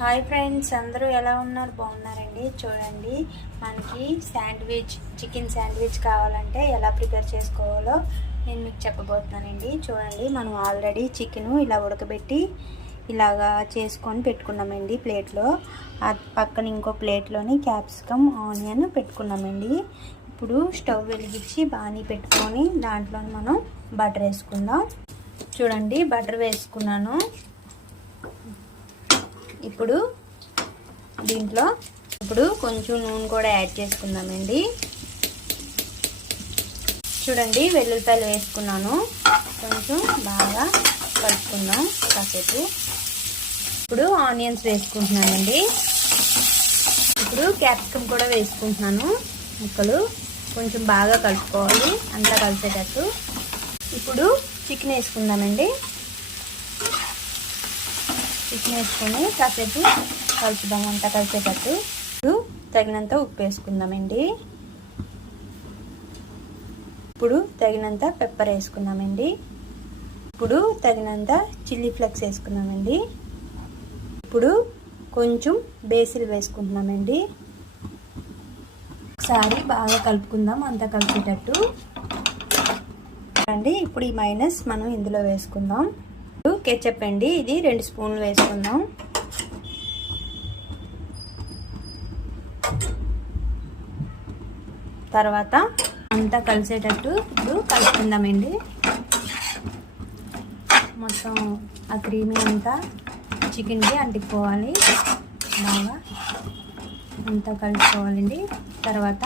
Hi friends, అందరూ ఎలా ఉన్నారు? బాగున్నారండి. చూడండి, మనకి చికెన్ శాండ్విచ్ కావాలంటే ఎలా ప్రిపేర్ చేసుకోవాలో నేను మీకు చెప్పబోతున్నానండి. చూడండి, మనం ఆల్రెడీ చికెను ఇలా ఉడకబెట్టి ఇలాగా చేసుకొని పెట్టుకున్నామండి ప్లేట్లో. పక్కన ఇంకో ప్లేట్లోని క్యాప్సికమ్, ఆనియన్ పెట్టుకున్నామండి. ఇప్పుడు స్టవ్ వెలిగించి బాణీ పెట్టుకొని దాంట్లో మనం బటర్ వేసుకుందాం. చూడండి, బటర్ వేసుకున్నాను. ఇప్పుడు దీంట్లో కొంచెం నూనె కూడా యాడ్ చేసుకుందామండి. చూడండి, వెల్లుల్లిపాయలు వేసుకున్నాను. కొంచెం బాగా కలుపుకుందాం కాసేపు. ఇప్పుడు ఆనియన్స్ వేసుకుంటున్నానండి. ఇప్పుడు క్యాప్సికమ్ కూడా వేసుకుంటున్నాను. ముక్కలు కొంచెం బాగా కలుపుకోవాలి, అంతా కలిసేటట్టు. ఇప్పుడు చికెన్ వేసుకుందామండి. చికెన్ వేసుకొని కాసేపు కలుపుదాం, అంతా కలిసేటట్టు. ఇప్పుడు తగినంత ఉప్పు వేసుకుందామండి. ఇప్పుడు తగినంత పెప్పర్ వేసుకుందామండి. ఇప్పుడు తగినంత చిల్లీ ఫ్లేక్స్ వేసుకుందామండి. ఇప్పుడు కొంచెం బేసిల్ వేసుకుంటున్నామండి. ఒకసారి బాగా కలుపుకుందాం, అంతా కలిసేటట్టు. అండి, ఇప్పుడు ఈ మైనస్ మనం ఇందులో వేసుకుందాం. కెచప్ అండి, ఇది 2 స్పూన్లు వేసుకుందాం. తర్వాత అంతా కలిసేటట్టు ఇప్పుడు కలుపుకుందామండి. మొత్తం ఆ క్రీమీ అంతా చికెన్కి అంటిపోవాలి, బాగా అంతా కలుపుకోవాలండి. తర్వాత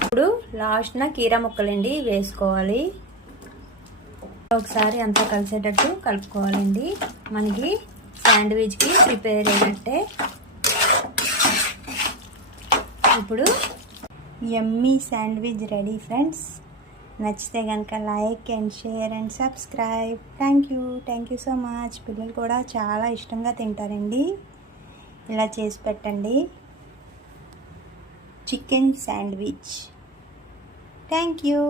ఇప్పుడు లాస్ట్న కీరా ముక్కలండి వేసుకోవాలి. ఒకసారి అంతా కలిసేటట్టు కలుపుకోవాలండి. మనకి శాండ్విచ్కి ప్రిపేర్ అయినట్టే. ఇప్పుడు యమ్మీ శాండ్విచ్ రెడీ ఫ్రెండ్స్. నచ్చితే కనుక like and share and subscribe. Thank you so much. పిల్లలు కూడా చాలా ఇష్టంగా తింటారండి. ఇలా చేసి పెట్టండి చికెన్ శాండ్విచ్. Thank you.